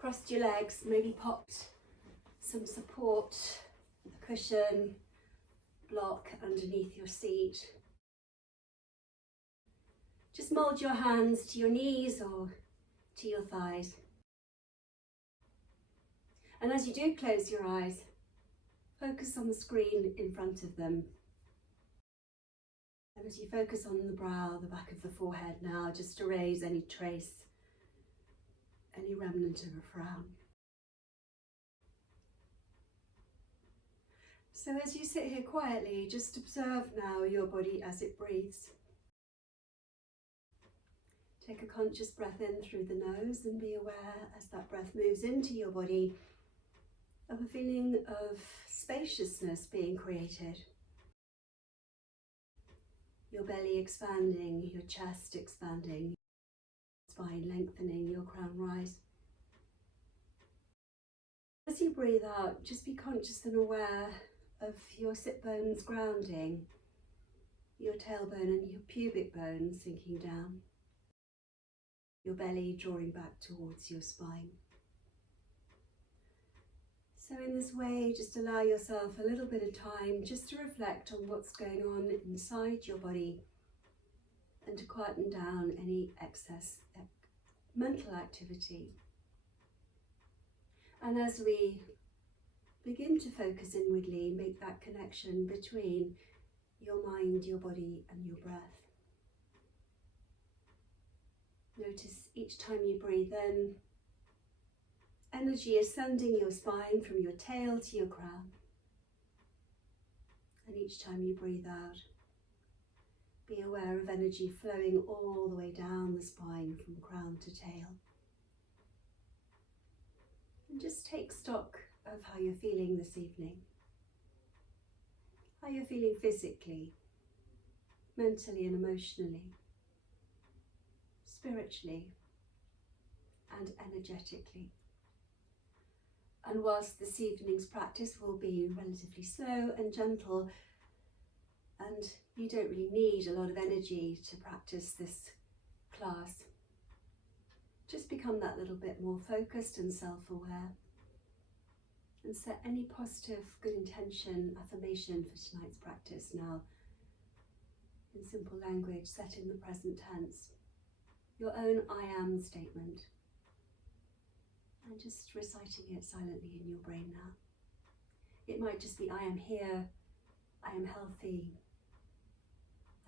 Crossed your legs, maybe popped some support, a cushion, block underneath your seat. Just mould your hands to your knees or to your thighs. And as you do close your eyes, focus on the screen in front of them. And as you focus on the brow, the back of the forehead now, just erase any trace, any remnant of a frown. So as you sit here quietly, just observe now your body as it breathes. Take a conscious breath in through the nose and be aware as that breath moves into your body of a feeling of spaciousness being created. Your belly expanding, your chest expanding, spine lengthening, your crown rise. As you breathe out, just be conscious and aware of your sit bones grounding, your tailbone and your pubic bone sinking down, your belly drawing back towards your spine. So in this way, just allow yourself a little bit of time just to reflect on what's going on inside your body and to quieten down any excess mental activity. And as we begin to focus inwardly, make that connection between your mind, your body and your breath. Notice each time you breathe in, energy ascending your spine from your tail to your crown. And each time you breathe out, be aware of energy flowing all the way down the spine from crown to tail. And just take stock of how you're feeling this evening. How you're feeling physically, mentally and emotionally, spiritually and energetically. And whilst this evening's practice will be relatively slow and gentle, and you don't really need a lot of energy to practice this class, just become that little bit more focused and self-aware, and set any positive, good intention, affirmation for tonight's practice now. In simple language, set in the present tense, your own I am statement. And just reciting it silently in your brain now. It might just be I am here, I am healthy,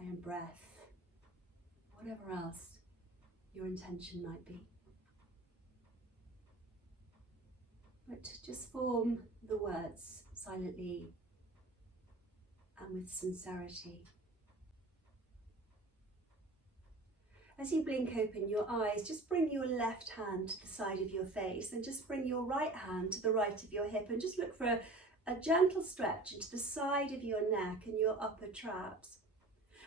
I am breath, whatever else your intention might be. But just form the words silently and with sincerity. As you blink open your eyes, just bring your left hand to the side of your face and just bring your right hand to the right of your hip and just look for a gentle stretch into the side of your neck and your upper traps.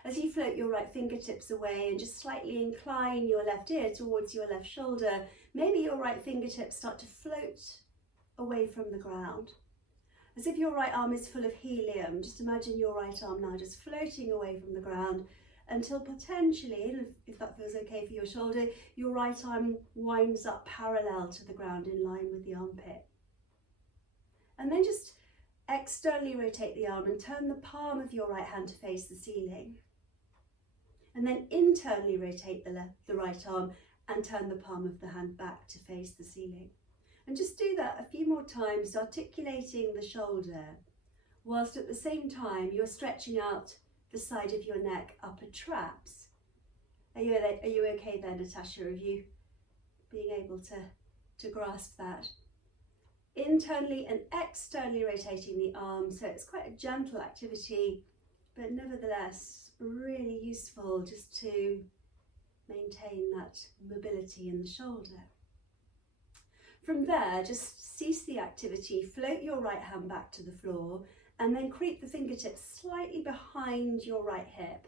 As you float your right fingertips away and just slightly incline your left ear towards your left shoulder, maybe your right fingertips start to float away from the ground. As if your right arm is full of helium, just imagine your right arm now just floating away from the ground until potentially, if that feels okay for your shoulder, your right arm winds up parallel to the ground in line with the armpit. And then just externally rotate the arm and turn the palm of your right hand to face the ceiling. And then internally rotate the right arm and turn the palm of the hand back to face the ceiling. And just do that a few more times, articulating the shoulder, whilst at the same time you're stretching out the side of your neck, upper traps. Are you okay there, Natasha? Are you being able to grasp that? Internally and externally rotating the arm, so it's quite a gentle activity, but nevertheless really useful just to maintain that mobility in the shoulder. From there, just cease the activity, float your right hand back to the floor, and then creep the fingertips slightly behind your right hip.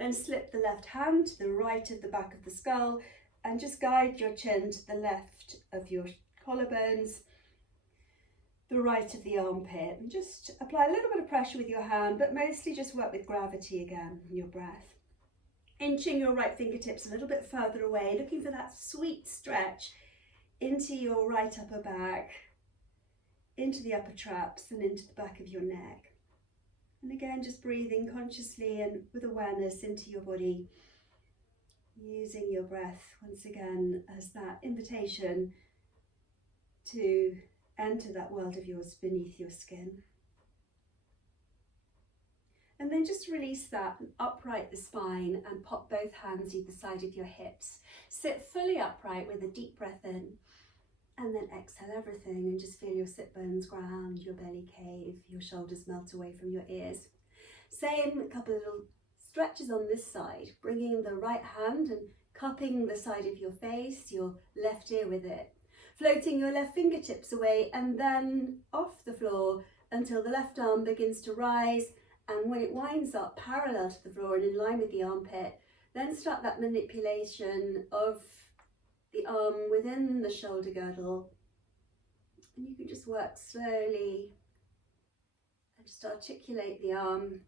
Then slip the left hand to the right of the back of the skull and just guide your chin to the left of your collarbones, the right of the armpit, and just apply a little bit of pressure with your hand, but mostly just work with gravity again in your breath. Inching your right fingertips a little bit further away, looking for that sweet stretch into your right upper back, into the upper traps and into the back of your neck. And again, just breathing consciously and with awareness into your body, using your breath once again as that invitation to enter that world of yours beneath your skin. And then just release that and upright the spine and pop both hands either side of your hips. Sit fully upright with a deep breath in, and then exhale everything and just feel your sit bones ground, your belly cave, your shoulders melt away from your ears. Same, a couple of little stretches on this side, bringing the right hand and cupping the side of your face, your left ear with it. Floating your left fingertips away and then off the floor until the left arm begins to rise, and when it winds up parallel to the floor and in line with the armpit, then start that manipulation of the arm within the shoulder girdle. And you can just work slowly and just articulate the arm,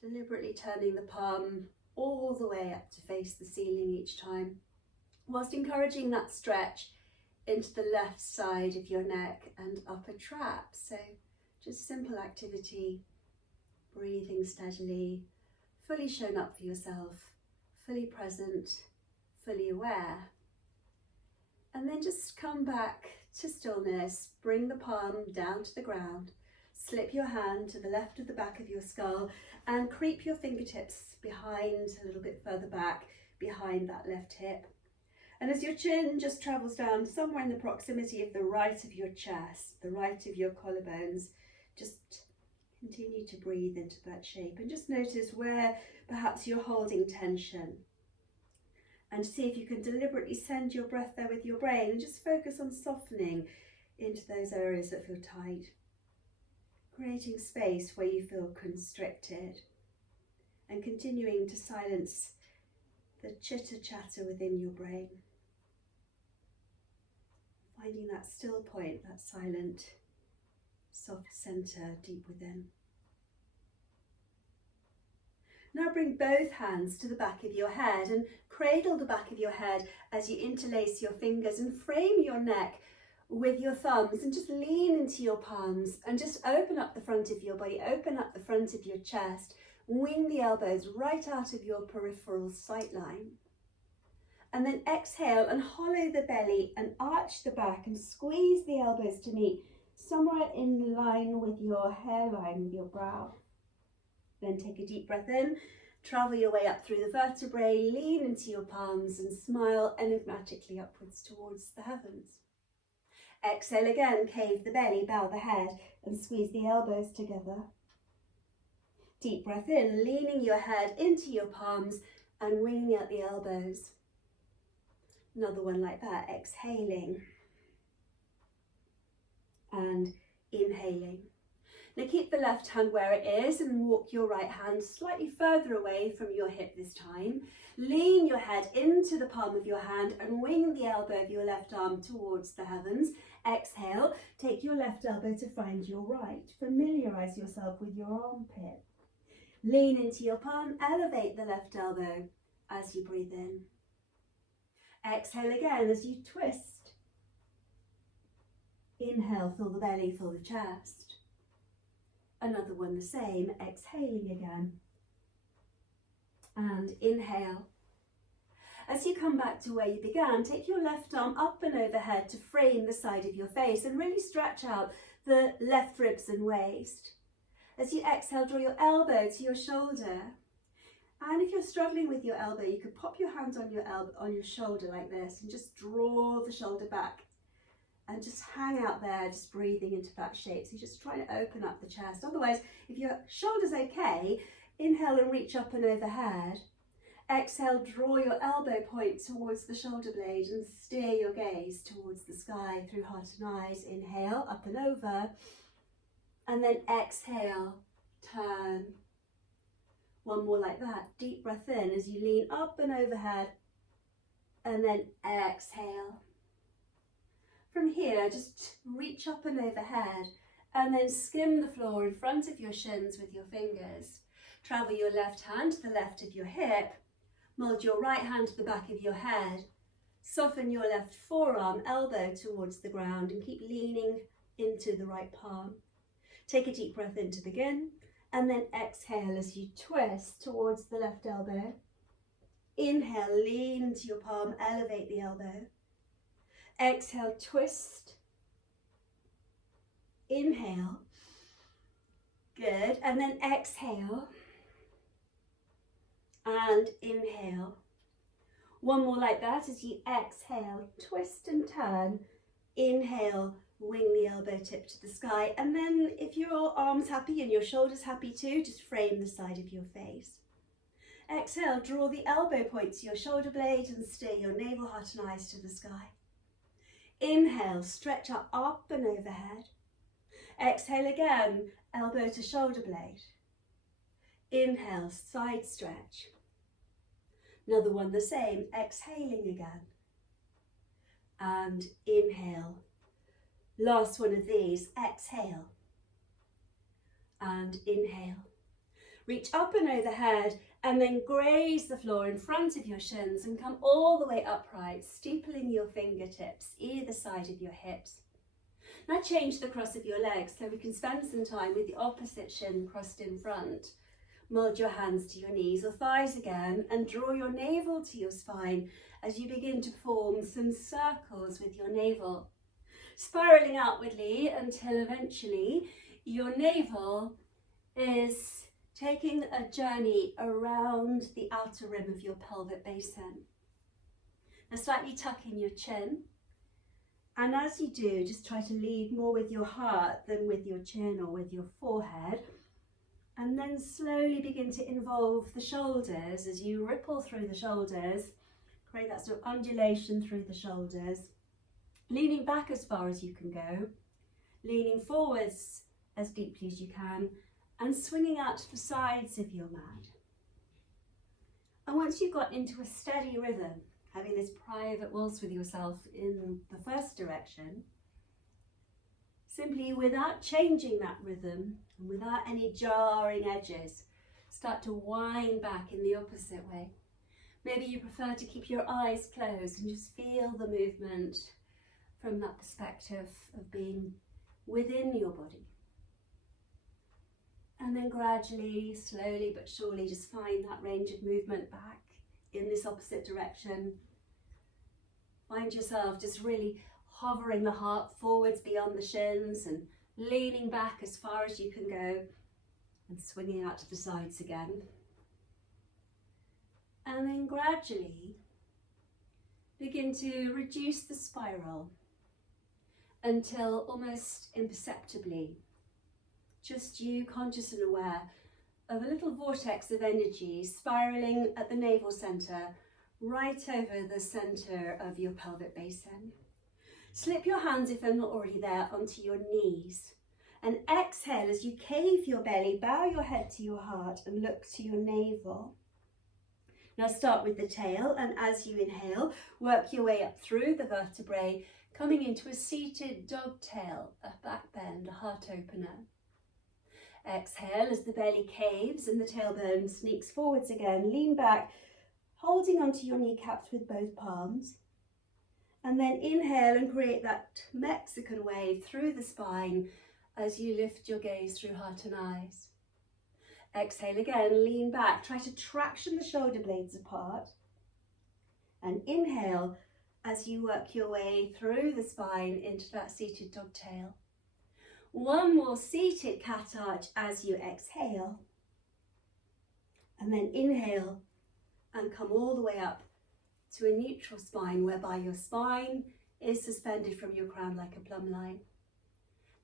deliberately turning the palm all the way up to face the ceiling each time, whilst encouraging that stretch into the left side of your neck and upper trap. So just simple activity, breathing steadily, fully shown up for yourself, fully present, fully aware. And then just come back to stillness, bring the palm down to the ground, slip your hand to the left of the back of your skull and creep your fingertips behind, a little bit further back, behind that left hip. And as your chin just travels down somewhere in the proximity of the right of your chest, the right of your collarbones, just continue to breathe into that shape and just notice where perhaps you're holding tension. And see if you can deliberately send your breath there with your brain and just focus on softening into those areas that feel tight. Creating space where you feel constricted and continuing to silence the chitter-chatter within your brain. Finding that still point, that silent, soft centre deep within. Now bring both hands to the back of your head and cradle the back of your head as you interlace your fingers and frame your neck with your thumbs and just lean into your palms and just open up the front of your body, open up the front of your chest, wing the elbows right out of your peripheral sight line. And then exhale and hollow the belly and arch the back and squeeze the elbows to meet somewhere in line with your hairline, with your brow. Then take a deep breath in, travel your way up through the vertebrae, lean into your palms and smile enigmatically upwards towards the heavens. Exhale again, cave the belly, bow the head and squeeze the elbows together. Deep breath in, leaning your head into your palms and winging out the elbows. Another one like that, exhaling and inhaling. Now keep the left hand where it is and walk your right hand slightly further away from your hip this time. Lean your head into the palm of your hand and wing the elbow of your left arm towards the heavens. Exhale, take your left elbow to find your right. Familiarise yourself with your armpit. Lean into your palm, elevate the left elbow as you breathe in. Exhale again as you twist. Inhale, fill the belly, fill the chest. Another one the same, exhaling again. And inhale. As you come back to where you began, take your left arm up and overhead to frame the side of your face and really stretch out the left ribs and waist. As you exhale, draw your elbow to your shoulder. And if you're struggling with your elbow, you could pop your hands on your shoulder like this and just draw the shoulder back. And just hang out there, just breathing into that shape. So you're just trying to open up the chest. Otherwise, if your shoulder's okay, inhale and reach up and overhead. Exhale, draw your elbow point towards the shoulder blade and steer your gaze towards the sky through heart and eyes. Inhale, up and over. And then exhale, turn. One more like that. Deep breath in as you lean up and overhead. And then exhale. From here, just reach up and overhead and then skim the floor in front of your shins with your fingers. Travel your left hand to the left of your hip. Mold your right hand to the back of your head. Soften your left forearm, elbow towards the ground, and keep leaning into the right palm. Take a deep breath in to begin, and then exhale as you twist towards the left elbow. Inhale, lean into your palm, elevate the elbow. Exhale, twist. Inhale. Good. And then exhale. And inhale. One more like that as you exhale, twist and turn. Inhale, wing the elbow tip to the sky. And then if your arm's happy and your shoulders happy too, just frame the side of your face. Exhale, draw the elbow point to your shoulder blade and steer your navel, heart and eyes to the sky. Inhale, stretch up and overhead. Exhale again, elbow to shoulder blade. Inhale, side stretch. Another one the same, exhaling again. And inhale. Last one of these, exhale. And inhale. Reach up and overhead and then graze the floor in front of your shins and come all the way upright, steepling your fingertips either side of your hips. Now change the cross of your legs so we can spend some time with the opposite shin crossed in front. Mold your hands to your knees or thighs again and draw your navel to your spine as you begin to form some circles with your navel, spiraling outwardly until eventually your navel is taking a journey around the outer rim of your pelvic basin. Now slightly tuck in your chin, and as you do, just try to lead more with your heart than with your chin or with your forehead. And then slowly begin to involve the shoulders as you ripple through the shoulders. Create that sort of undulation through the shoulders. Leaning back as far as you can go. Leaning forwards as deeply as you can. And swinging out to the sides of your mat. And once you've got into a steady rhythm, having this private waltz with yourself in the first direction, simply without changing that rhythm and without any jarring edges, start to wind back in the opposite way. Maybe you prefer to keep your eyes closed and just feel the movement from that perspective of being within your body. And then gradually, slowly but surely, just find that range of movement back in this opposite direction. Find yourself just really hovering the heart forwards beyond the shins and leaning back as far as you can go and swinging out to the sides again. And then gradually begin to reduce the spiral until almost imperceptibly, just you conscious and aware of a little vortex of energy spiraling at the navel center, right over the center of your pelvic basin. Slip your hands, if they're not already there, onto your knees. And exhale as you cave your belly, bow your head to your heart and look to your navel. Now start with the tail, and as you inhale, work your way up through the vertebrae, coming into a seated dog tail, a back bend, a heart opener. Exhale as the belly caves and the tailbone sneaks forwards again. Lean back, holding onto your kneecaps with both palms. And then inhale and create that Mexican wave through the spine as you lift your gaze through heart and eyes. Exhale again, lean back, try to traction the shoulder blades apart. And inhale as you work your way through the spine into that seated dog tail. One more seated cat arch as you exhale. And then inhale and come all the way up to a neutral spine, whereby your spine is suspended from your crown like a plumb line.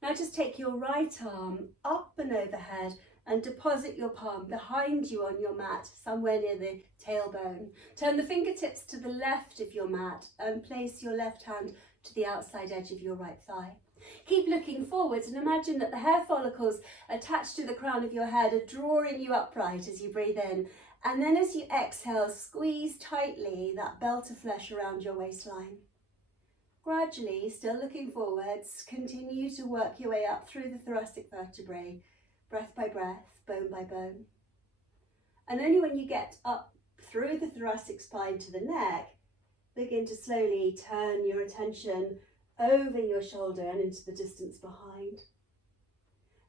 Now just take your right arm up and overhead and deposit your palm behind you on your mat, somewhere near the tailbone. Turn the fingertips to the left of your mat and place your left hand to the outside edge of your right thigh. Keep looking forwards and imagine that the hair follicles attached to the crown of your head are drawing you upright as you breathe in. And then as you exhale, squeeze tightly that belt of flesh around your waistline. Gradually, still looking forwards, continue to work your way up through the thoracic vertebrae, breath by breath, bone by bone. And only when you get up through the thoracic spine to the neck begin to slowly turn your attention over your shoulder and into the distance behind.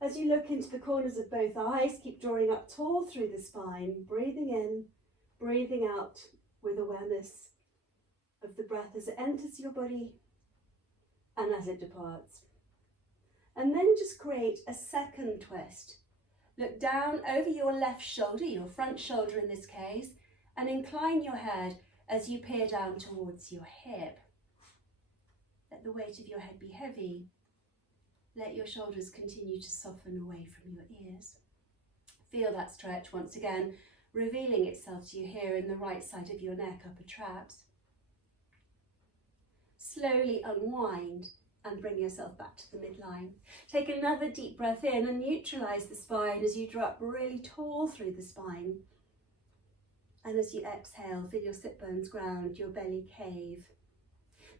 As you look into the corners of both eyes, keep drawing up tall through the spine, breathing in, breathing out with awareness of the breath as it enters your body and as it departs. And then just create a second twist. Look down over your left shoulder, your front shoulder in this case, and incline your head as you peer down towards your hip. Let the weight of your head be heavy. Let your shoulders continue to soften away from your ears. Feel that stretch once again, revealing itself to you here in the right side of your neck, upper traps. Slowly unwind and bring yourself back to the midline. Take another deep breath in and neutralize the spine as you drop really tall through the spine. And as you exhale, feel your sit bones ground, your belly cave.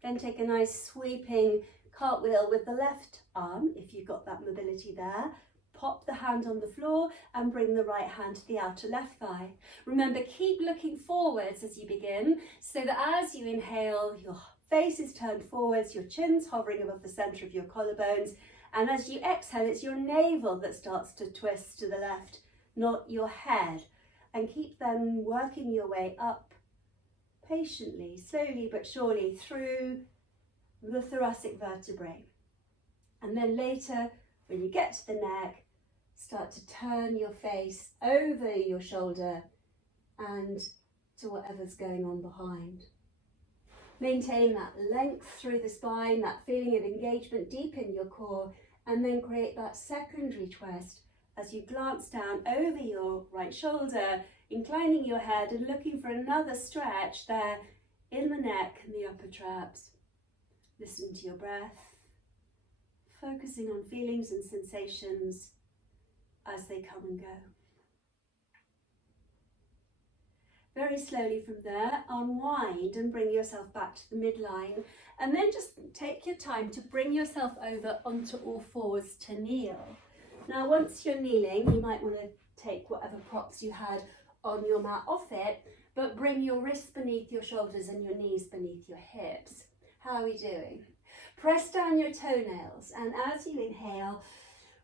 Then take a nice sweeping cartwheel with the left arm, if you've got that mobility there. Pop the hand on the floor and bring the right hand to the outer left thigh. Remember, keep looking forwards as you begin, so that as you inhale, your face is turned forwards, your chin's hovering above the center of your collarbones, and as you exhale, it's your navel that starts to twist to the left, not your head. And keep then working your way up patiently, slowly but surely through the thoracic vertebrae. And then later, when you get to the neck, start to turn your face over your shoulder and to whatever's going on behind. Maintain that length through the spine, that feeling of engagement deep in your core, and then create that secondary twist as you glance down over your right shoulder, inclining your head and looking for another stretch there in the neck and the upper traps. Listen to your breath, focusing on feelings and sensations as they come and go. Very slowly from there, unwind and bring yourself back to the midline, and then just take your time to bring yourself over onto all fours to kneel. Now, once you're kneeling, you might want to take whatever props you had on your mat off it, but bring your wrists beneath your shoulders and your knees beneath your hips. How are we doing? Press down your toenails, and as you inhale,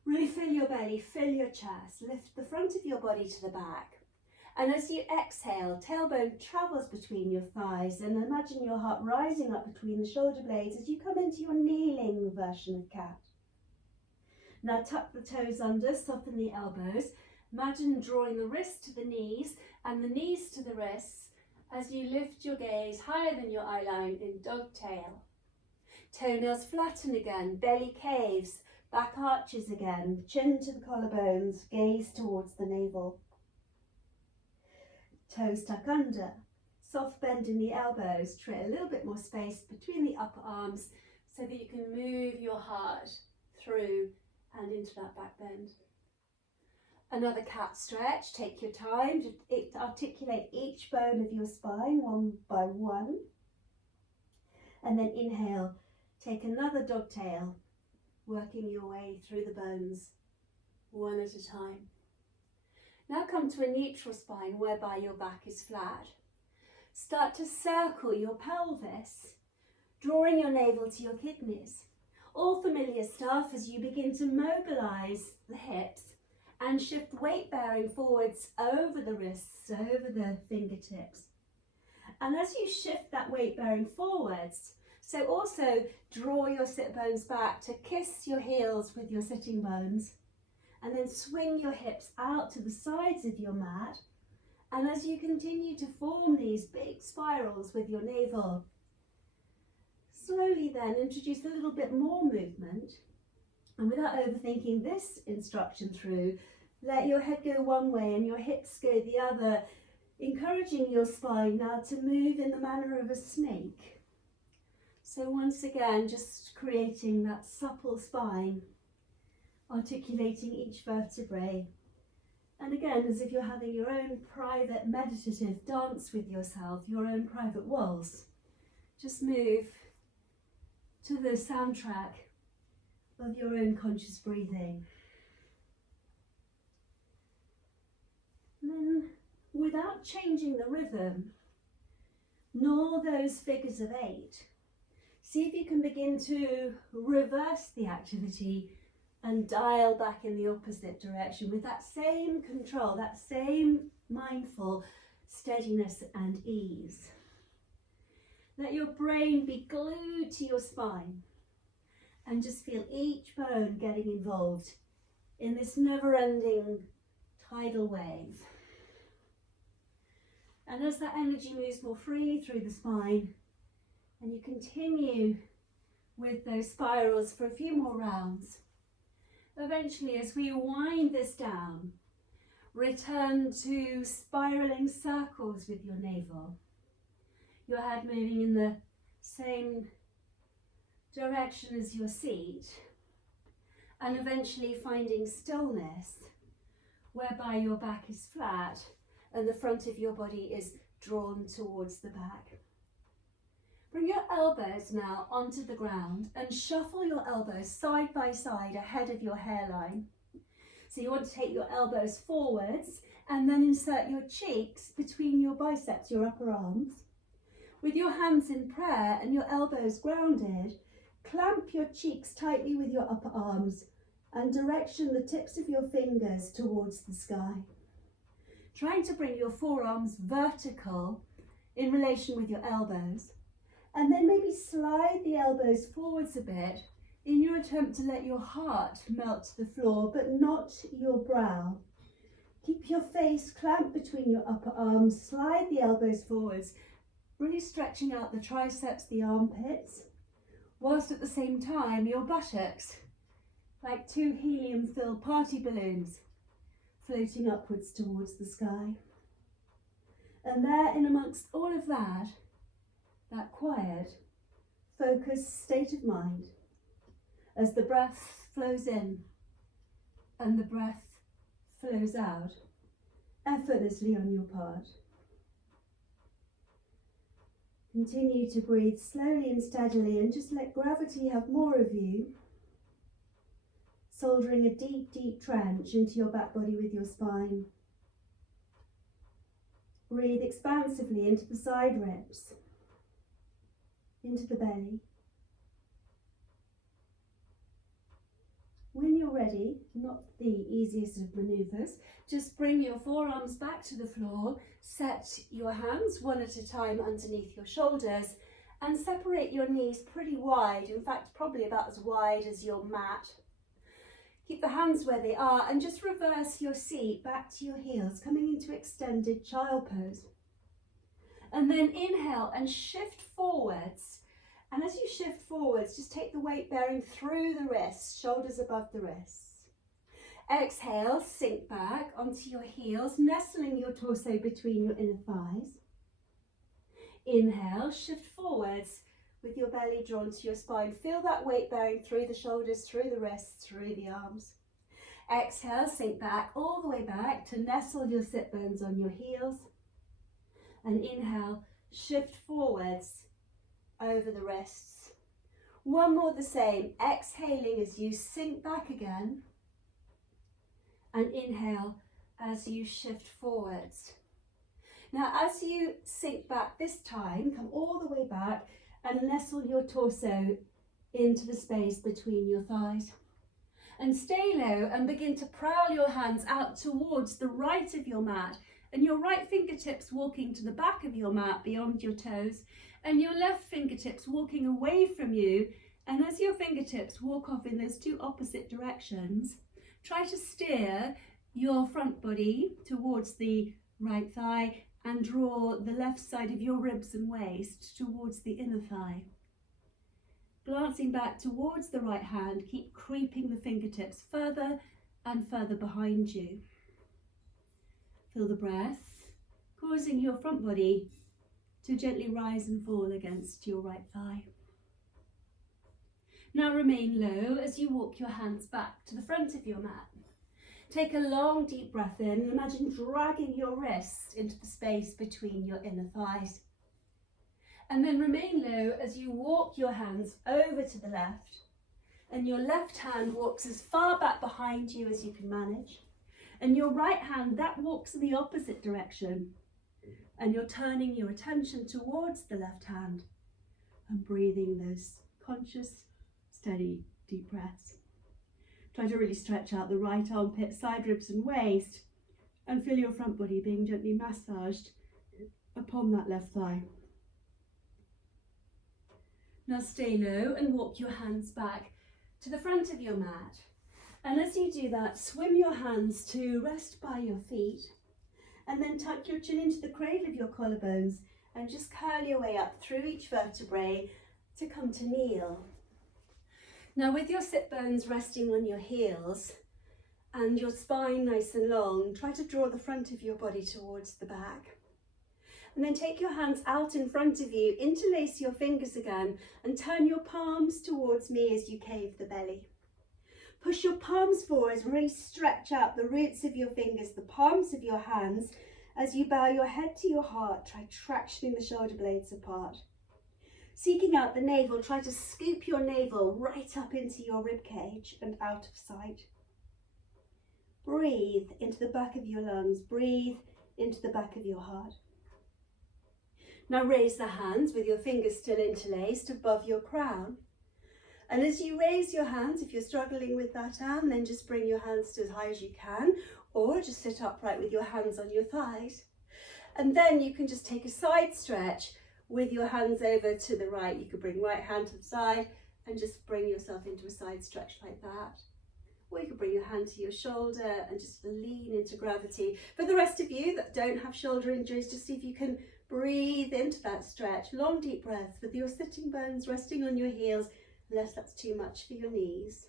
really fill your belly, fill your chest, lift the front of your body to the back. And as you exhale, tailbone travels between your thighs, and imagine your heart rising up between the shoulder blades as you come into your kneeling version of cat. Now tuck the toes under, soften the elbows. Imagine drawing the wrists to the knees and the knees to the wrists as you lift your gaze higher than your eye line in dog tail. Toenails flatten again, belly caves, back arches again, chin to the collarbones, gaze towards the navel. Toes tuck under, soft bend in the elbows, create a little bit more space between the upper arms so that you can move your heart through and into that back bend. Another cat stretch. Take your time to articulate each bone of your spine one by one. And then inhale, take another dog tail, working your way through the bones one at a time. Now come to a neutral spine whereby your back is flat. Start to circle your pelvis, drawing your navel to your kidneys. All familiar stuff as you begin to mobilize the hips and shift weight bearing forwards over the wrists, over the fingertips. And as you shift that weight bearing forwards, so also draw your sit bones back to kiss your heels with your sitting bones, and then swing your hips out to the sides of your mat. And as you continue to form these big spirals with your navel, slowly then introduce a little bit more movement, and without overthinking this instruction through, let your head go one way and your hips go the other, encouraging your spine now to move in the manner of a snake. So once again, just creating that supple spine, articulating each vertebrae. And again, as if you're having your own private meditative dance with yourself, your own private waltz. Just move to the soundtrack of your own conscious breathing. And then, without changing the rhythm, nor those figures of 8. See if you can begin to reverse the activity and dial back in the opposite direction with that same control, that same mindful steadiness and ease. Let your brain be glued to your spine and just feel each bone getting involved in this never-ending tidal wave. And as that energy moves more freely through the spine, and you continue with those spirals for a few more rounds, eventually as we wind this down, return to spiraling circles with your navel, your head moving in the same direction as your seat, and eventually finding stillness whereby your back is flat and the front of your body is drawn towards the back. Bring your elbows now onto the ground and shuffle your elbows side by side ahead of your hairline. So you want to take your elbows forwards and then insert your cheeks between your biceps, your upper arms. With your hands in prayer and your elbows grounded, clamp your cheeks tightly with your upper arms and direction the tips of your fingers towards the sky. Trying to bring your forearms vertical in relation with your elbows, and then maybe slide the elbows forwards a bit in your attempt to let your heart melt to the floor, but not your brow. Keep your face clamped between your upper arms, slide the elbows forwards, really stretching out the triceps, the armpits, whilst at the same time your buttocks, like 2 helium-filled party balloons, floating upwards towards the sky. And there, in amongst all of that quiet, focused state of mind, as the breath flows in and the breath flows out, effortlessly on your part. Continue to breathe slowly and steadily and just let gravity have more of you, soldering a deep, deep trench into your back body with your spine. Breathe expansively into the side ribs, into the belly. When you're ready, not the easiest of manoeuvres, just bring your forearms back to the floor, set your hands one at a time underneath your shoulders, and separate your knees pretty wide, in fact probably about as wide as your mat. Keep the hands where they are and just reverse your seat back to your heels, coming into extended child pose. And then inhale and shift forwards. And as you shift forwards, just take the weight bearing through the wrists, shoulders above the wrists. Exhale, sink back onto your heels, nestling your torso between your inner thighs. Inhale, shift forwards with your belly drawn to your spine. Feel that weight bearing through the shoulders, through the wrists, through the arms. Exhale, sink back, all the way back to nestle your sit bones on your heels. And inhale, shift forwards over the wrists. One more the same, exhaling as you sink back again. And inhale as you shift forwards. Now as you sink back this time, come all the way back and nestle your torso into the space between your thighs. And stay low and begin to prowl your hands out towards the right of your mat, and your right fingertips walking to the back of your mat beyond your toes, and your left fingertips walking away from you. And as your fingertips walk off in those two opposite directions, try to steer your front body towards the right thigh and draw the left side of your ribs and waist towards the inner thigh. Glancing back towards the right hand, keep creeping the fingertips further and further behind you. Feel the breath, causing your front body to gently rise and fall against your right thigh. Now remain low as you walk your hands back to the front of your mat. Take a long deep breath in and imagine dragging your wrists into the space between your inner thighs. And then remain low as you walk your hands over to the left, and your left hand walks as far back behind you as you can manage, and your right hand, that walks in the opposite direction. And you're turning your attention towards the left hand and breathing those conscious, steady, deep breaths. Try to really stretch out the right armpit, side ribs and waist, and feel your front body being gently massaged upon that left thigh. Now stay low and walk your hands back to the front of your mat. And as you do that, swim your hands to rest by your feet, and then tuck your chin into the cradle of your collarbones and just curl your way up through each vertebrae to come to kneel. Now with your sit bones resting on your heels and your spine nice and long, try to draw the front of your body towards the back. And then take your hands out in front of you, interlace your fingers again and turn your palms towards me as you cave the belly. Push your palms forwards, really stretch out the roots of your fingers, the palms of your hands. As you bow your head to your heart, try tractioning the shoulder blades apart. Seeking out the navel, try to scoop your navel right up into your rib cage and out of sight. Breathe into the back of your lungs, breathe into the back of your heart. Now raise the hands with your fingers still interlaced above your crown. And as you raise your hands, if you're struggling with that arm, then just bring your hands to as high as you can, or just sit upright with your hands on your thighs. And then you can just take a side stretch with your hands over to the right. You could bring right hand to the side and just bring yourself into a side stretch like that. Or you could bring your hand to your shoulder and just lean into gravity. For the rest of you that don't have shoulder injuries, just see if you can breathe into that stretch. Long deep breaths with your sitting bones resting on your heels, unless that's too much for your knees.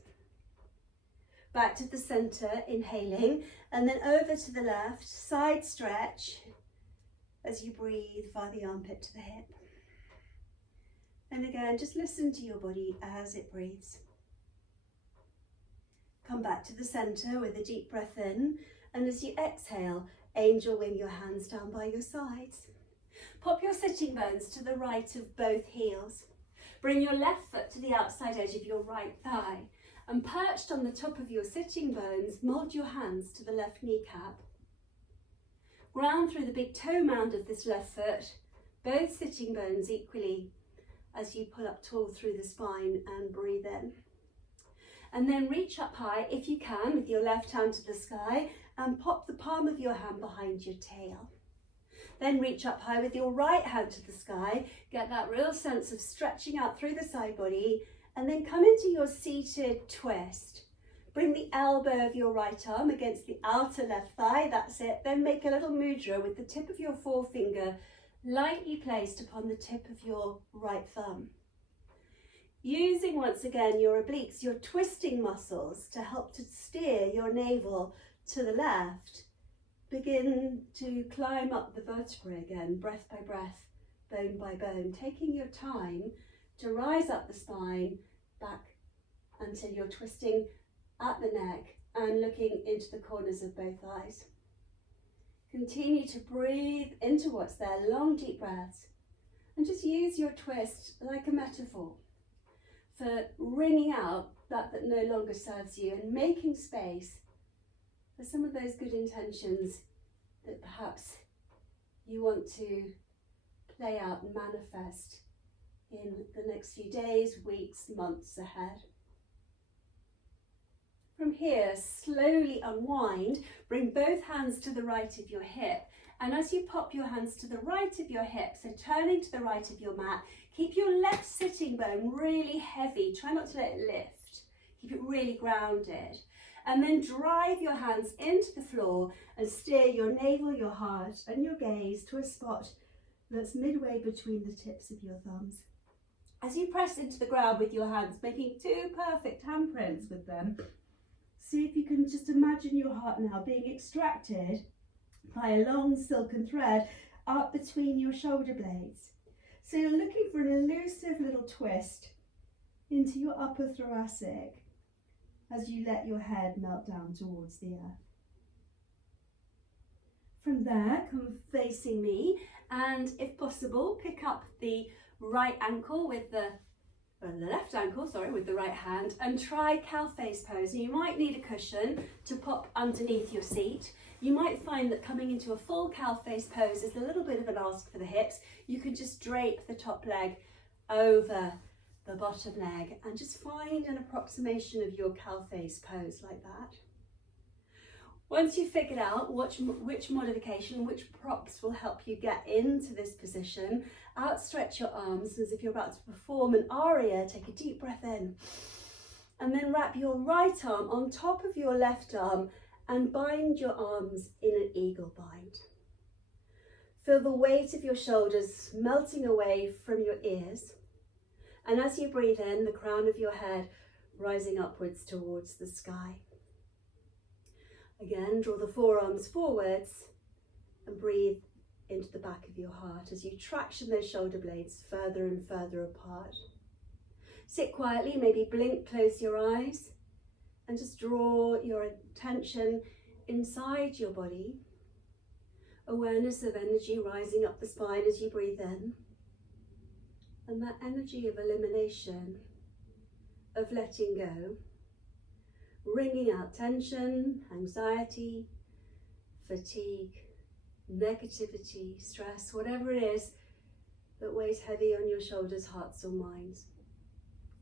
Back to the center, inhaling, and then over to the left, side stretch as you breathe via the armpit to the hip. And again, just listen to your body as it breathes. Come back to the center with a deep breath in, and as you exhale, angel wing your hands down by your sides. Pop your sitting bones to the right of both heels. Bring your left foot to the outside edge of your right thigh, and perched on the top of your sitting bones, mold your hands to the left kneecap. Ground through the big toe mound of this left foot, both sitting bones equally, as you pull up tall through the spine and breathe in. And then reach up high, if you can, with your left hand to the sky, and pop the palm of your hand behind your tail. Then reach up high with your right hand to the sky, get that real sense of stretching out through the side body, and then come into your seated twist. Bring the elbow of your right arm against the outer left thigh, that's it. Then make a little mudra with the tip of your forefinger lightly placed upon the tip of your right thumb. Using once again your obliques, your twisting muscles to help to steer your navel to the left. Begin to climb up the vertebrae again, breath by breath, bone by bone, taking your time to rise up the spine back until you're twisting at the neck and looking into the corners of both eyes. Continue to breathe into what's there, long deep breaths, and just use your twist like a metaphor for wringing out that no longer serves you and making space for some of those good intentions that perhaps you want to play out and manifest in the next few days, weeks, months ahead. From here, slowly unwind, bring both hands to the right of your hip, and as you pop your hands to the right of your hip, so turning to the right of your mat, keep your left sitting bone really heavy, try not to let it lift, keep it really grounded. And then drive your hands into the floor and steer your navel, your heart and your gaze to a spot that's midway between the tips of your thumbs. As you press into the ground with your hands, making two perfect handprints with them, see if you can just imagine your heart now being extracted by a long silken thread up between your shoulder blades. So you're looking for an elusive little twist into your upper thoracic as you let your head melt down towards the earth. From there, come facing me, and if possible, pick up the right ankle with the the left ankle, with the right hand, and try cow face pose. And you might need a cushion to pop underneath your seat. You might find that coming into a full cow face pose is a little bit of an ask for the hips. You can just drape the top leg over the bottom leg and just find an approximation of your cow face pose like that. Once you've figured out which modification, which props will help you get into this position, outstretch your arms as if you're about to perform an aria. Take a deep breath in and then wrap your right arm on top of your left arm and bind your arms in an eagle bind. Feel the weight of your shoulders melting away from your ears. And as you breathe in, the crown of your head rising upwards towards the sky. Again, draw the forearms forwards and breathe into the back of your heart as you traction those shoulder blades further and further apart. Sit quietly, maybe blink, close your eyes, and just draw your attention inside your body. Awareness of energy rising up the spine as you breathe in. And that energy of elimination, of letting go, wringing out tension, anxiety, fatigue, negativity, stress, whatever it is that weighs heavy on your shoulders, hearts or minds.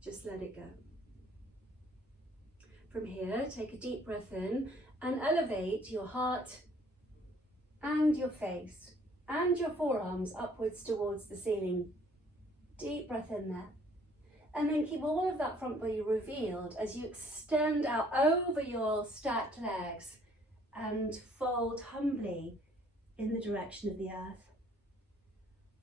Just let it go. From here, take a deep breath in and elevate your heart and your face and your forearms upwards towards the ceiling. Deep breath in there. And then keep all of that front body revealed as you extend out over your stacked legs and fold humbly in the direction of the earth.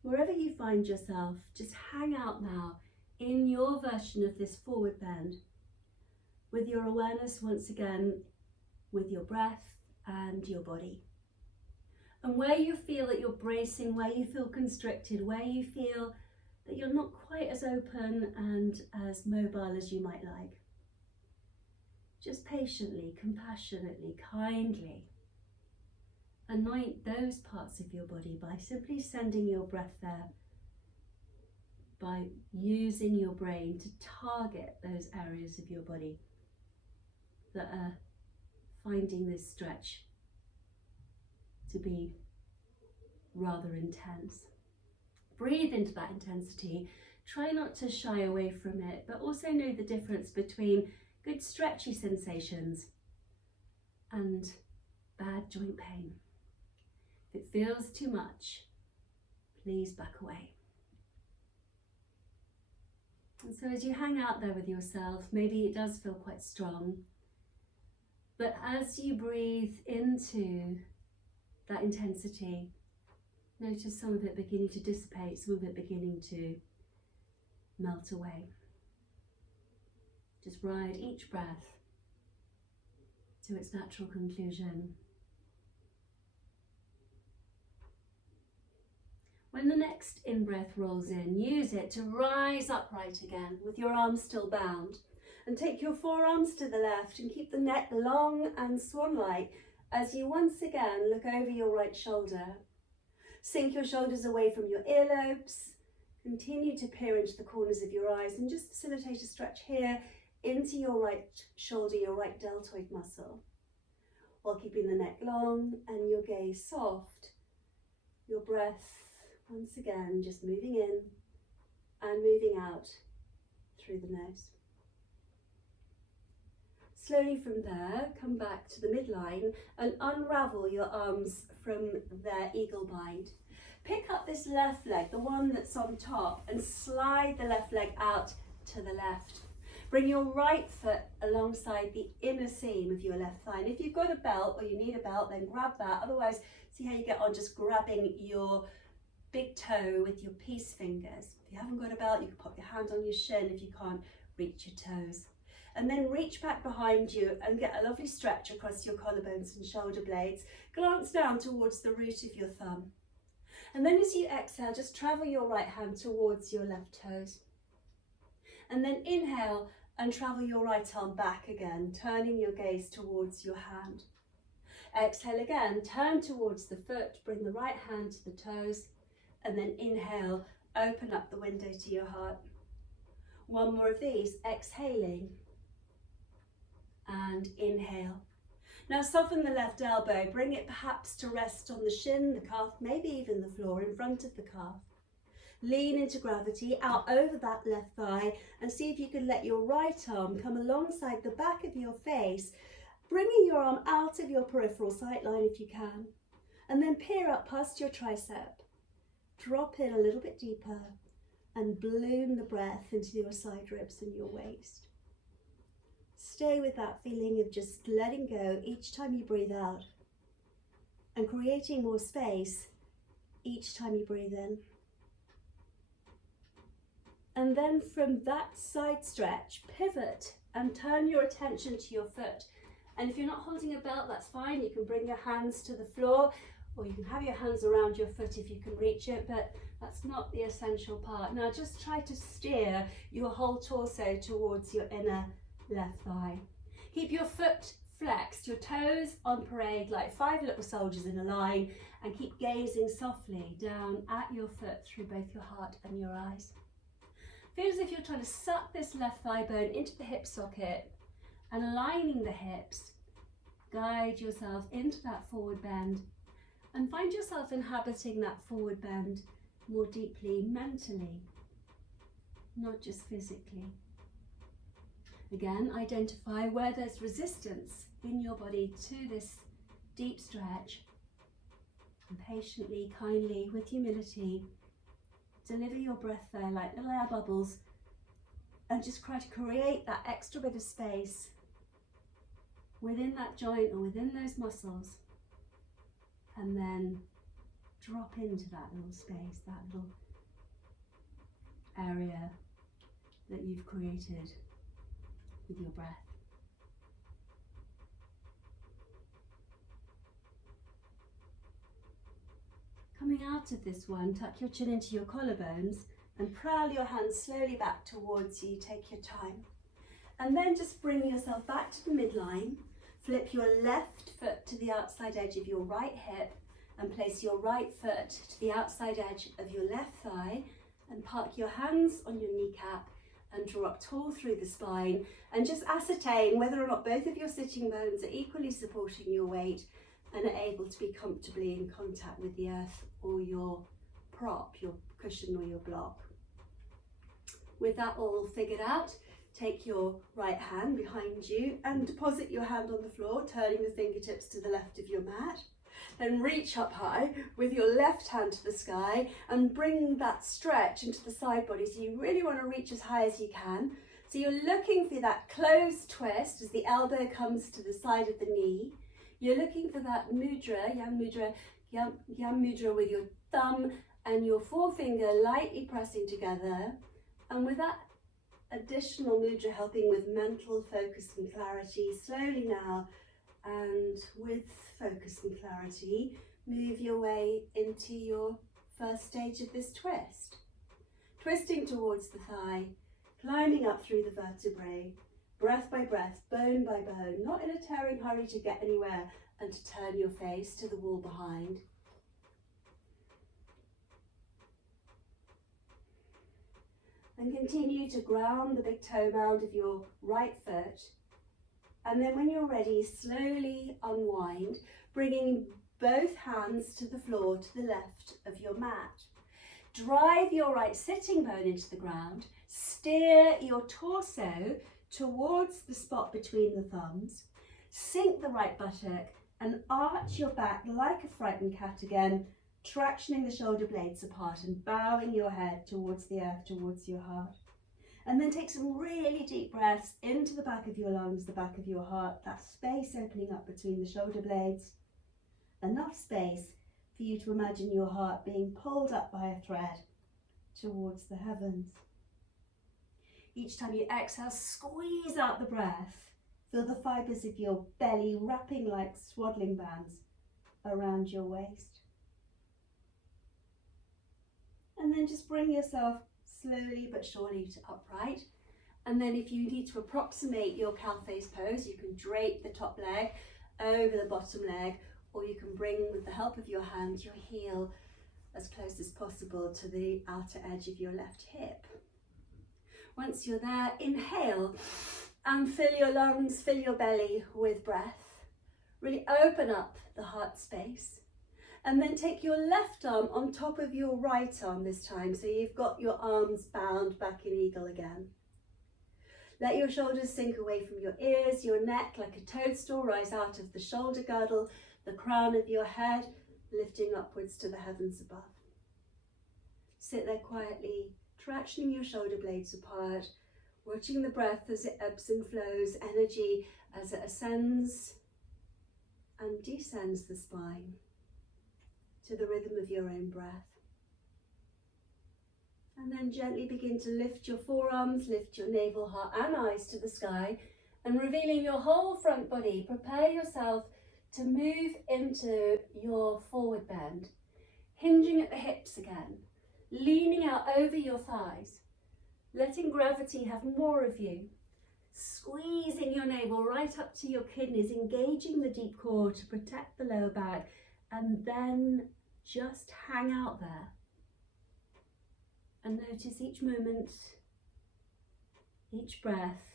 Wherever you find yourself, just hang out now in your version of this forward bend with your awareness once again with your breath and your body. And where you feel that you're bracing, where you feel constricted, where you feel that you're not quite as open and as mobile as you might like. Just patiently, compassionately, kindly anoint those parts of your body by simply sending your breath there, by using your brain to target those areas of your body that are finding this stretch to be rather intense. Breathe into that intensity. Try not to shy away from it, but also know the difference between good stretchy sensations and bad joint pain. If it feels too much, please back away. And so as you hang out there with yourself, maybe it does feel quite strong, but as you breathe into that intensity, notice some of it beginning to dissipate, some of it beginning to melt away. Just ride each breath to its natural conclusion. When the next in-breath rolls in, use it to rise upright again with your arms still bound. And take your forearms to the left and keep the neck long and swan-like as you once again look over your right shoulder. Sink your shoulders away from your earlobes. Continue to peer into the corners of your eyes and just facilitate a stretch here into your right shoulder, your right deltoid muscle, while keeping the neck long and your gaze soft. Your breath, once again, just moving in and moving out through the nose. Slowly from there, come back to the midline and unravel your arms from their eagle bind. Pick up this left leg, the one that's on top, and slide the left leg out to the left. Bring your right foot alongside the inner seam of your left thigh. And if you've got a belt or you need a belt, then grab that. Otherwise, see how you get on just grabbing your big toe with your peace fingers. If you haven't got a belt, you can pop your hand on your shin if you can't reach your toes. And then reach back behind you and get a lovely stretch across your collarbones and shoulder blades. Glance down towards the root of your thumb. And then as you exhale, just travel your right hand towards your left toes. And then inhale and travel your right arm back again, turning your gaze towards your hand. Exhale again, turn towards the foot, bring the right hand to the toes, and then inhale, open up the window to your heart. One more of these, exhaling and inhale. Now soften the left elbow, bring it perhaps to rest on the shin, the calf, maybe even the floor in front of the calf. Lean into gravity out over that left thigh and see if you can let your right arm come alongside the back of your face, bringing your arm out of your peripheral sight line if you can, and then peer up past your tricep. Drop in a little bit deeper and bloom the breath into your side ribs and your waist. Stay with that feeling of just letting go each time you breathe out and creating more space each time you breathe in. And then from that side stretch, pivot and turn your attention to your foot. And if you're not holding a belt, that's fine. You can bring your hands to the floor, or you can have your hands around your foot if you can reach it, but that's not the essential part. Now just try to steer your whole torso towards your inner left thigh. Keep your foot flexed, your toes on parade like 5 little soldiers in a line, and keep gazing softly down at your foot through both your heart and your eyes. Feel as if you're trying to suck this left thigh bone into the hip socket and aligning the hips. Guide yourself into that forward bend and find yourself inhabiting that forward bend more deeply mentally, not just physically. Again, identify where there's resistance in your body to this deep stretch, and patiently, kindly, with humility, deliver your breath there like little air bubbles, and just try to create that extra bit of space within that joint or within those muscles, and then drop into that little space, that little area that you've created with your breath. Coming out of this one, tuck your chin into your collarbones and prowl your hands slowly back towards you. Take your time. And then just bring yourself back to the midline. Flip your left foot to the outside edge of your right hip and place your right foot to the outside edge of your left thigh, and park your hands on your kneecap and draw up tall through the spine, and just ascertain whether or not both of your sitting bones are equally supporting your weight and are able to be comfortably in contact with the earth or your prop, your cushion or your block. With that all figured out, take your right hand behind you and deposit your hand on the floor, turning the fingertips to the left of your mat. Then reach up high with your left hand to the sky and bring that stretch into the side body. So you really want to reach as high as you can. So you're looking for that closed twist as the elbow comes to the side of the knee. You're looking for that mudra, yam mudra with your thumb and your forefinger lightly pressing together. And with that additional mudra helping with mental focus and clarity, slowly now, and with focus and clarity, move your way into your first stage of this twist. Twisting towards the thigh, climbing up through the vertebrae, breath by breath, bone by bone, not in a tearing hurry to get anywhere and to turn your face to the wall behind. And continue to ground the big toe mound of your right foot. And then when you're ready, slowly unwind, bringing both hands to the floor to the left of your mat. Drive your right sitting bone into the ground, steer your torso towards the spot between the thumbs, sink the right buttock and arch your back like a frightened cat again, tractioning the shoulder blades apart and bowing your head towards the earth, towards your heart. And then take some really deep breaths into the back of your lungs, the back of your heart, that space opening up between the shoulder blades. Enough space for you to imagine your heart being pulled up by a thread towards the heavens. Each time you exhale, squeeze out the breath. Feel the fibres of your belly wrapping like swaddling bands around your waist. And then just bring yourself slowly but surely to upright. And then if you need to approximate your cow face pose, you can drape the top leg over the bottom leg, or you can bring, with the help of your hand, your heel as close as possible to the outer edge of your left hip. Once you're there, inhale and fill your lungs, fill your belly with breath. Really open up the heart space. And then take your left arm on top of your right arm this time. So you've got your arms bound back in eagle again. Let your shoulders sink away from your ears, your neck like a toadstool rise out of the shoulder girdle, the crown of your head lifting upwards to the heavens above. Sit there quietly, tractioning your shoulder blades apart, watching the breath as it ebbs and flows, energy as it ascends and descends the spine to the rhythm of your own breath. And then gently begin to lift your forearms, lift your navel, heart and eyes to the sky, and revealing your whole front body, prepare yourself to move into your forward bend, hinging at the hips again, leaning out over your thighs, letting gravity have more of you, squeezing your navel right up to your kidneys, engaging the deep core to protect the lower back, and then just hang out there. And notice each moment, each breath,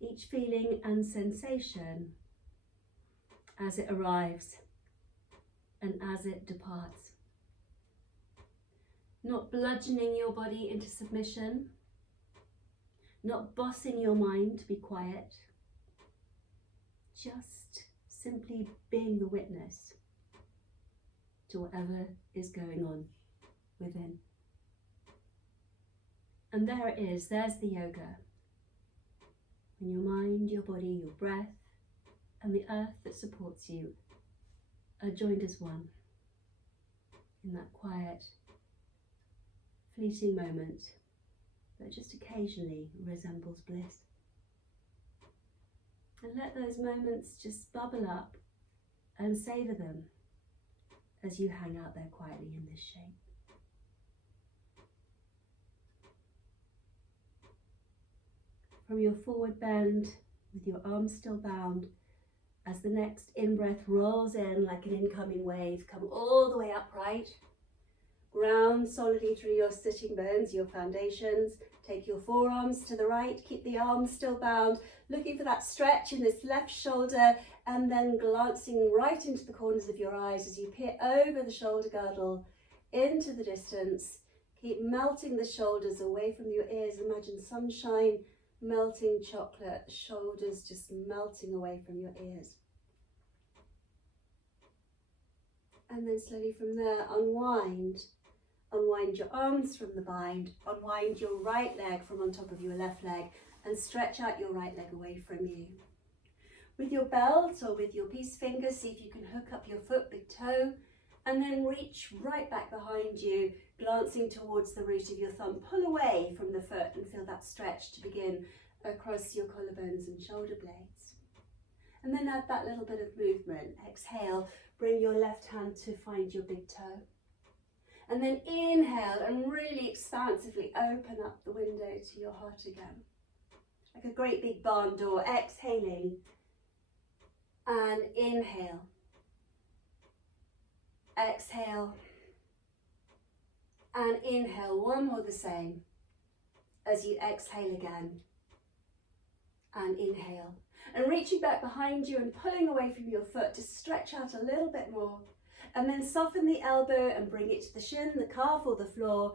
each feeling and sensation as it arrives and as it departs. Not bludgeoning your body into submission, not bossing your mind to be quiet, just simply being the witness to whatever is going on within. And there it is, there's the yoga. When your mind, your body, your breath, and the earth that supports you are joined as one in that quiet, fleeting moment that just occasionally resembles bliss. And let those moments just bubble up and savour them as you hang out there quietly in this shape. From your forward bend, with your arms still bound, as the next in-breath rolls in like an incoming wave, come all the way upright. Ground solidly through your sitting bones, your foundations. Take your forearms to the right, keep the arms still bound, looking for that stretch in this left shoulder, and then glancing right into the corners of your eyes as you peer over the shoulder girdle into the distance. Keep melting the shoulders away from your ears. Imagine sunshine, melting chocolate, shoulders just melting away from your ears. And then slowly from there, unwind your arms from the bind, unwind your right leg from on top of your left leg, and stretch out your right leg away from you. With your belt or with your peace finger, see if you can hook up your foot, big toe, and then reach right back behind you, glancing towards the root of your thumb. Pull away from the foot and feel that stretch to begin across your collarbones and shoulder blades. And then add that little bit of movement. Exhale, bring your left hand to find your big toe. And then inhale and really expansively open up the window to your heart again. Like a great big barn door. Exhaling and inhale. Exhale and inhale. One more the same as you exhale again and inhale. And reaching back behind you and pulling away from your foot to stretch out a little bit more. And then soften the elbow and bring it to the shin, the calf or the floor.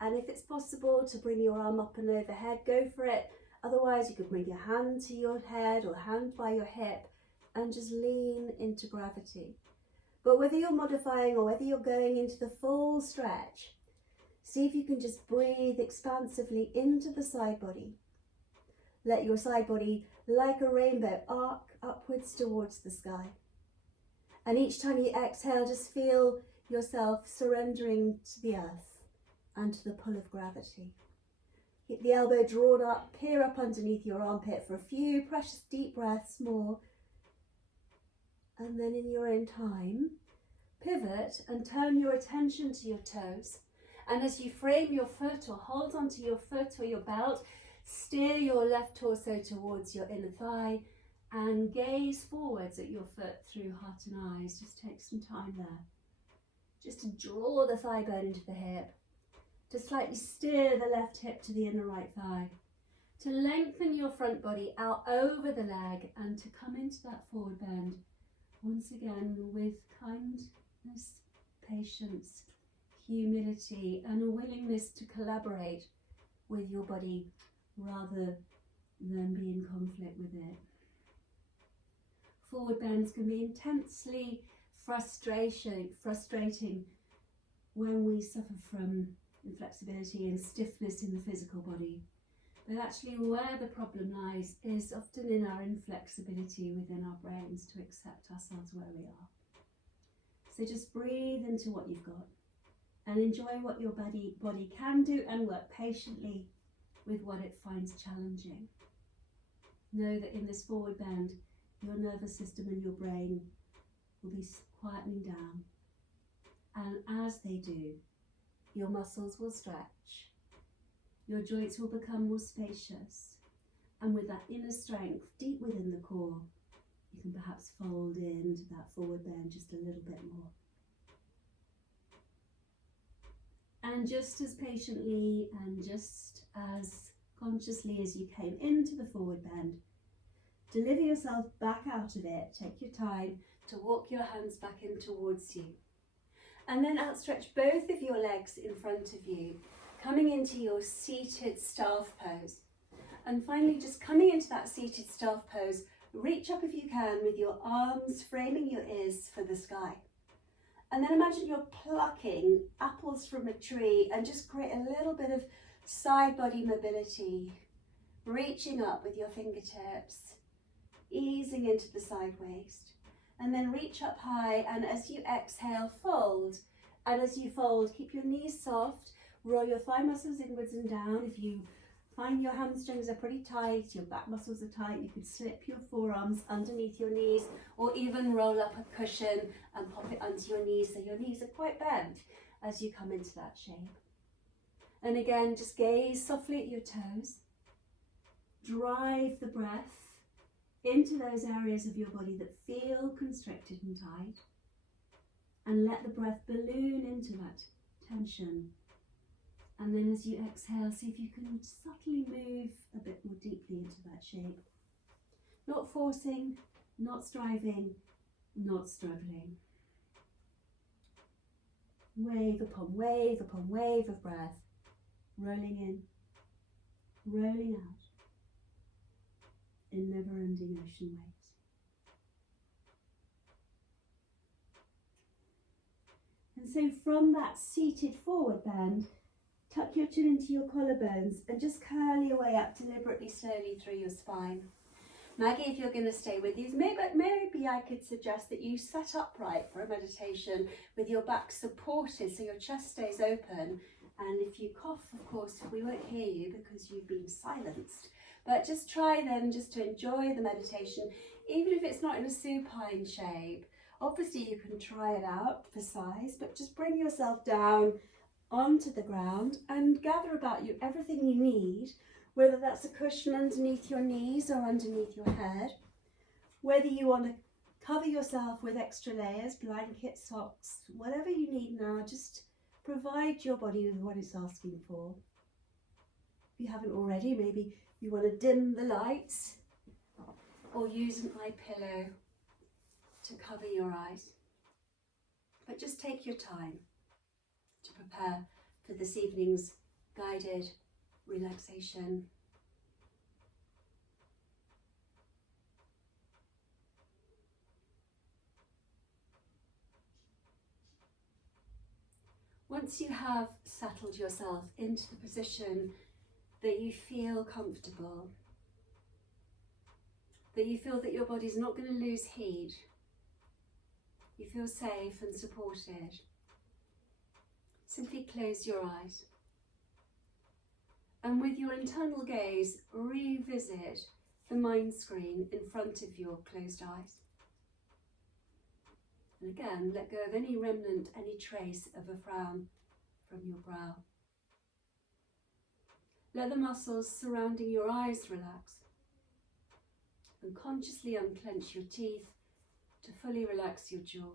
And if it's possible to bring your arm up and overhead, go for it. Otherwise, you could bring your hand to your head or hand by your hip and just lean into gravity. But whether you're modifying or whether you're going into the full stretch, see if you can just breathe expansively into the side body. Let your side body, like a rainbow, arc upwards towards the sky. And each time you exhale, just feel yourself surrendering to the earth and to the pull of gravity. Keep the elbow drawn up, peer up underneath your armpit for a few precious deep breaths more. And then in your own time, pivot and turn your attention to your toes. And as you frame your foot or hold onto your foot or your belt, steer your left torso towards your inner thigh and gaze forwards at your foot through heart and eyes. Just take some time there. Just to draw the thigh bone into the hip to slightly steer the left hip to the inner right thigh, to lengthen your front body out over the leg and to come into that forward bend, once again with kindness, patience, humility and a willingness to collaborate with your body rather than be in conflict with it. Forward bends can be intensely frustrating when we suffer from inflexibility and stiffness in the physical body. But actually where the problem lies is often in our inflexibility within our brains to accept ourselves where we are. So just breathe into what you've got and enjoy what your body can do and work patiently with what it finds challenging. Know that in this forward bend, your nervous system and your brain will be quietening down. And as they do, your muscles will stretch, your joints will become more spacious, and with that inner strength deep within the core, you can perhaps fold into that forward bend just a little bit more. And just as patiently and just as consciously as you came into the forward bend, deliver yourself back out of it. Take your time to walk your hands back in towards you. And then outstretch both of your legs in front of you, coming into your seated staff pose. And finally, just coming into that seated staff pose, reach up if you can with your arms framing your ears for the sky. And then imagine you're plucking apples from a tree and just create a little bit of side body mobility, reaching up with your fingertips, easing into the side waist. And then reach up high, and as you exhale, fold. And as you fold, keep your knees soft, roll your thigh muscles inwards and down. If you find your hamstrings are pretty tight, your back muscles are tight, you could slip your forearms underneath your knees, or even roll up a cushion and pop it onto your knees so your knees are quite bent as you come into that shape. And again, just gaze softly at your toes. Drive the breath into those areas of your body that feel constricted and tight, and let the breath balloon into that tension. And then as you exhale, see if you can subtly move a bit more deeply into that shape. Not forcing, not striving, not struggling. Wave upon wave upon wave of breath, rolling in, rolling out, in never-ending ocean waves. And so from that seated forward bend, tuck your chin into your collarbones and just curl your way up deliberately, slowly through your spine. Maggie, if you're going to stay with these, maybe I could suggest that you sit upright for a meditation with your back supported so your chest stays open. And if you cough, of course, we won't hear you because you've been silenced. But just try then just to enjoy the meditation, even if it's not in a supine shape. Obviously you can try it out for size, but just bring yourself down onto the ground and gather about you everything you need, whether that's a cushion underneath your knees or underneath your head, whether you want to cover yourself with extra layers, blankets, socks, whatever you need now, just provide your body with what it's asking for. If you haven't already, maybe you want to dim the lights or use an eye pillow to cover your eyes. But just take your time to prepare for this evening's guided relaxation. Once you have settled yourself into the position that you feel comfortable, that you feel that your body's not going to lose heat, you feel safe and supported, simply close your eyes. And with your internal gaze, revisit the mind screen in front of your closed eyes. And again, let go of any remnant, any trace of a frown from your brow. Let the muscles surrounding your eyes relax. And consciously unclench your teeth to fully relax your jaw.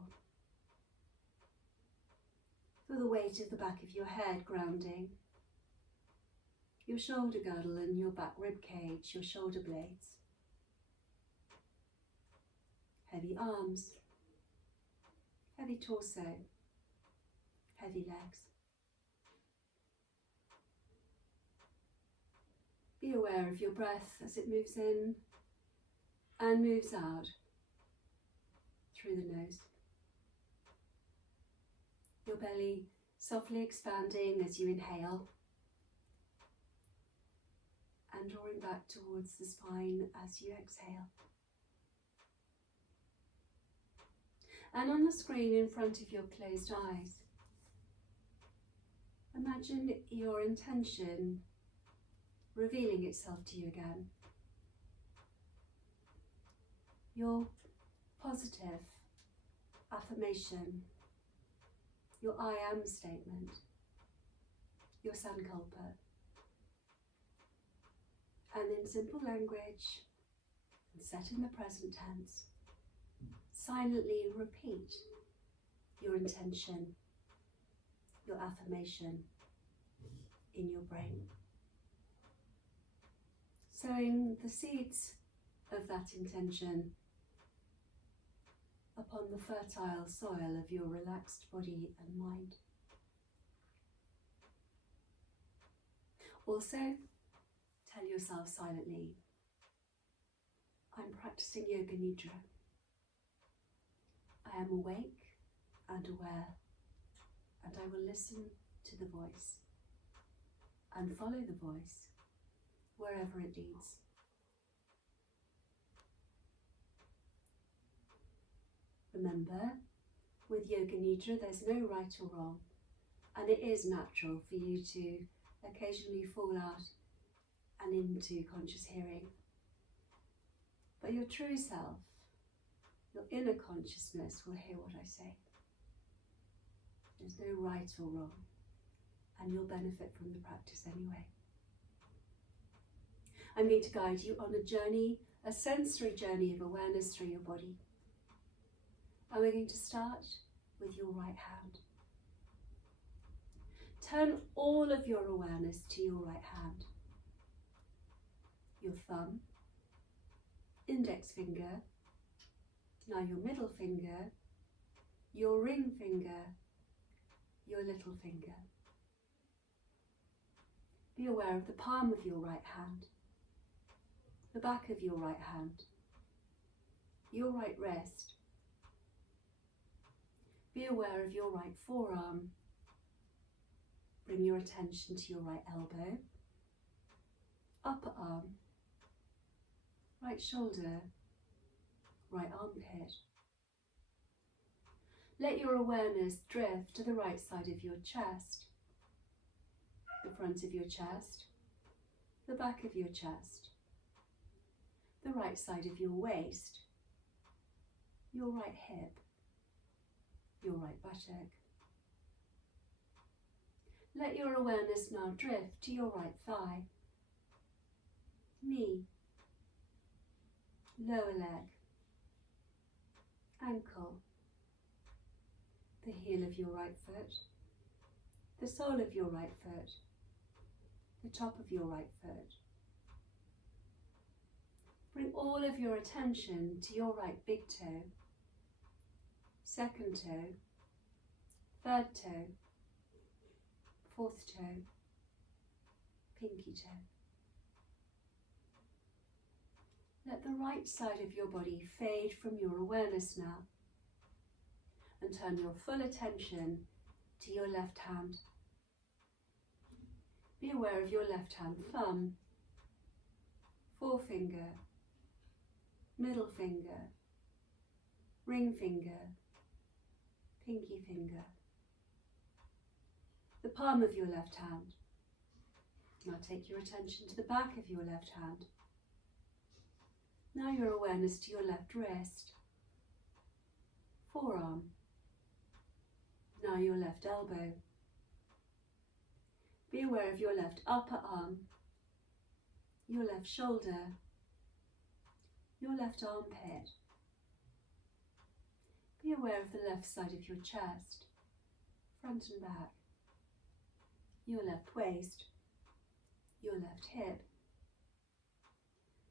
Feel the weight of the back of your head grounding. your shoulder girdle and your back rib cage, your shoulder blades. Heavy arms, heavy torso, heavy legs. Be aware of your breath as it moves in and moves out through the nose. Your belly softly expanding as you inhale and drawing back towards the spine as you exhale. And on the screen in front of your closed eyes, imagine your intention revealing itself to you again. Your positive affirmation, your I am statement, your sankalpa. And in simple language, and set in the present tense, silently repeat your intention, your affirmation in your brain. Sowing the seeds of that intention upon the fertile soil of your relaxed body and mind. Also, tell yourself silently, I'm practicing Yoga Nidra. I am awake and aware, and I will listen to the voice and follow the voice wherever it leads. Remember, with Yoga Nidra there's no right or wrong, and it is natural for you to occasionally fall out and into conscious hearing. But your true self, your inner consciousness, will hear what I say. There's no right or wrong, and you'll benefit from the practice anyway. I'm going to guide you on a journey, a sensory journey of awareness through your body. And we're going to start with your right hand. Turn all of your awareness to your right hand. Your thumb, index finger, now your middle finger, your ring finger, your little finger. Be aware of the palm of your right hand, the back of your right hand, your right wrist. Be aware of your right forearm. Bring your attention to your right elbow, upper arm, right shoulder, right armpit. Let your awareness drift to the right side of your chest, the front of your chest, the back of your chest, the right side of your waist, your right hip, your right buttock. Let your awareness now drift to your right thigh, knee, lower leg, ankle, the heel of your right foot, the sole of your right foot, the top of your right foot. Bring all of your attention to your right big toe, second toe, third toe, fourth toe, pinky toe. Let the right side of your body fade from your awareness now, and turn your full attention to your left hand. Be aware of your left hand thumb, forefinger, middle finger, ring finger, pinky finger, the palm of your left hand. Now take your attention to the back of your left hand. Now your awareness to your left wrist, forearm, now your left elbow. Be aware of your left upper arm, your left shoulder, your left armpit. Be aware of the left side of your chest, front and back, your left waist, your left hip.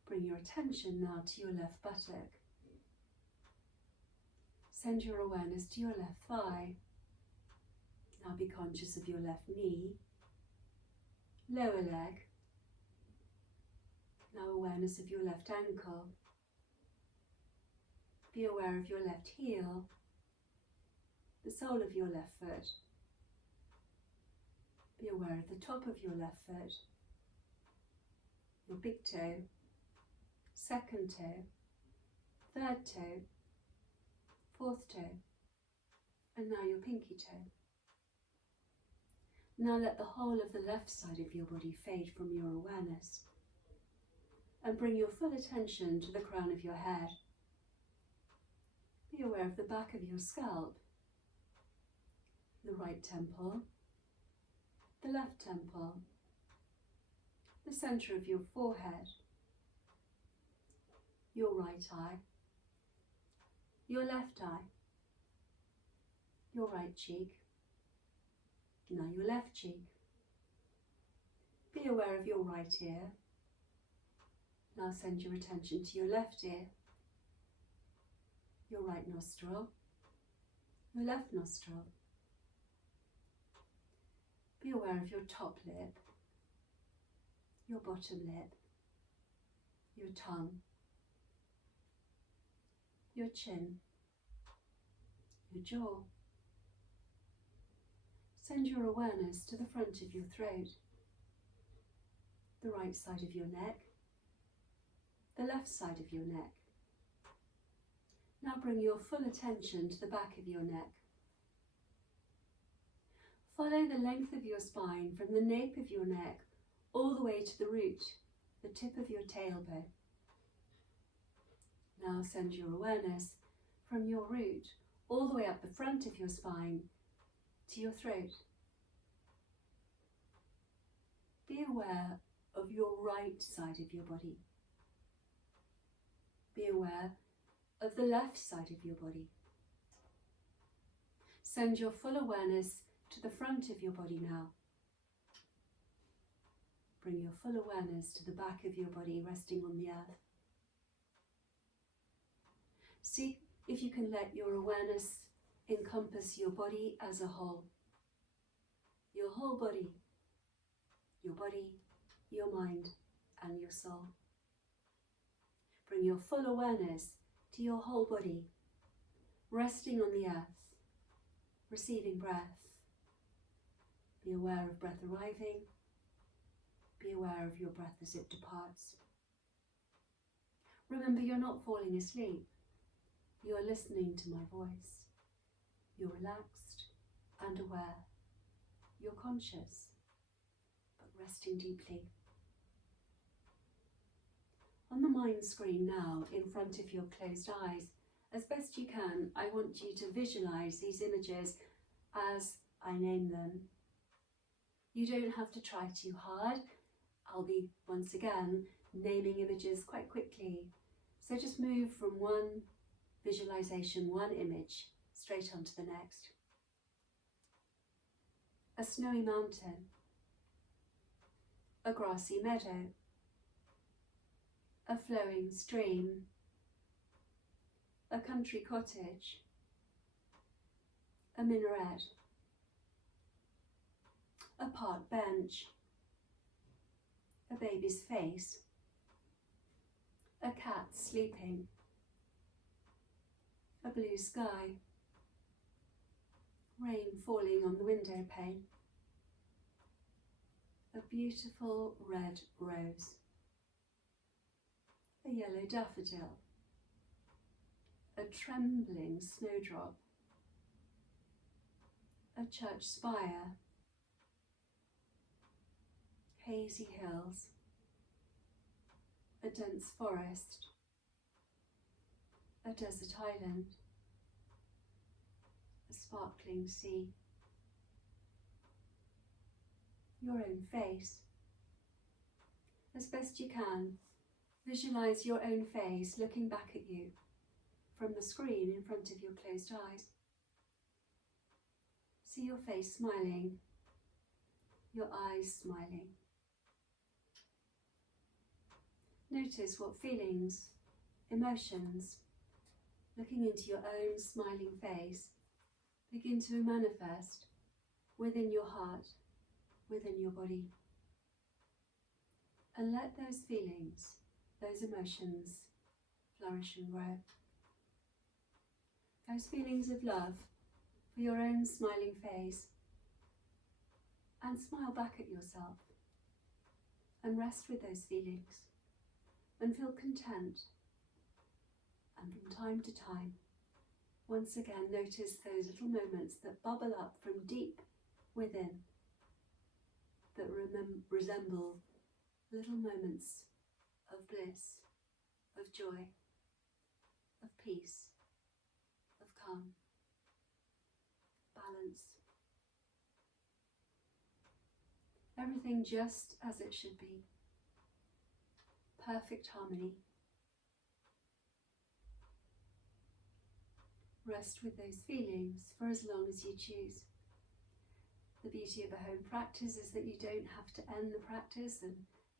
Bring your attention now to your left buttock. Send your awareness to your left thigh. Now be conscious of your left knee, lower leg. Now awareness of your left ankle. Be aware of your left heel, the sole of your left foot. Be aware of the top of your left foot, your big toe, second toe, third toe, fourth toe, and now your pinky toe. Now let the whole of the left side of your body fade from your awareness and bring your full attention to the crown of your head. Be aware of the back of your scalp, the right temple, the left temple, the centre of your forehead, your right eye, your left eye, your right cheek, now your left cheek. Be aware of your right ear. Now send your attention to your left ear, your right nostril, your left nostril. Be aware of your top lip, your bottom lip, your tongue, your chin, your jaw. Send your awareness to the front of your throat, the right side of your neck, the left side of your neck. Now bring your full attention to the back of your neck. Follow the length of your spine from the nape of your neck all the way to the root, the tip of your tailbone. Now send your awareness from your root all the way up the front of your spine to your throat. Be aware of your right side of your body. Be aware of the left side of your body. Send your full awareness to the front of your body now. Bring your full awareness to the back of your body, resting on the earth. See if you can let your awareness encompass your body as a whole. Your whole body, your mind, and your soul. Bring your full awareness to your whole body, resting on the earth, receiving breath. Be aware of breath arriving. Be aware of your breath as it departs. Remember, you're not falling asleep. You are listening to my voice. You're relaxed and aware. You're conscious, but resting deeply. On the mind screen now, in front of your closed eyes, as best you can, I want you to visualize these images as I name them. You don't have to try too hard. I'll be, once again, naming images quite quickly. So just move from one visualization, one image, straight on to the next. A snowy mountain, a grassy meadow, a flowing stream, a country cottage, a minaret, a park bench, a baby's face, a cat sleeping, a blue sky, rain falling on the window pane, a beautiful red rose, a yellow daffodil, a trembling snowdrop, a church spire, hazy hills, a dense forest, a desert island, a sparkling sea, your own face. As best you can, visualize your own face looking back at you from the screen in front of your closed eyes. See your face smiling, your eyes smiling. Notice what feelings, emotions, looking into your own smiling face, begin to manifest within your heart, within your body. And let those feelings, those emotions, flourish and grow. Those feelings of love for your own smiling face, and smile back at yourself and rest with those feelings and feel content. And from time to time, once again, notice those little moments that bubble up from deep within that resemble little moments of bliss, of joy, of peace, of calm, balance. Everything just as it should be. Perfect harmony. Rest with those feelings for as long as you choose. The beauty of a home practice is that you don't have to end the practice and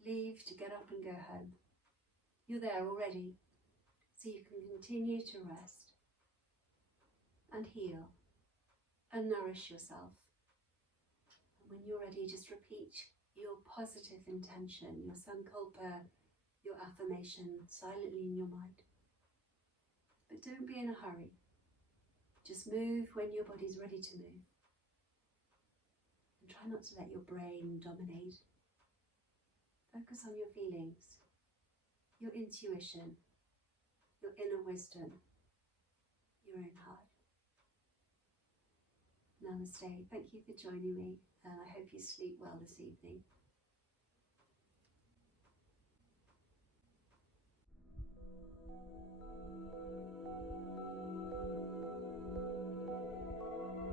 leave to get up and go home. You're there already, so you can continue to rest and heal and nourish yourself. And when you're ready, just repeat your positive intention, your sankalpa, your affirmation silently in your mind. But don't be in a hurry. Just move when your body's ready to move. And try not to let your brain dominate. Focus on your feelings, your intuition, your inner wisdom, your own heart. Namaste. Thank you for joining me, and I hope you sleep well this evening.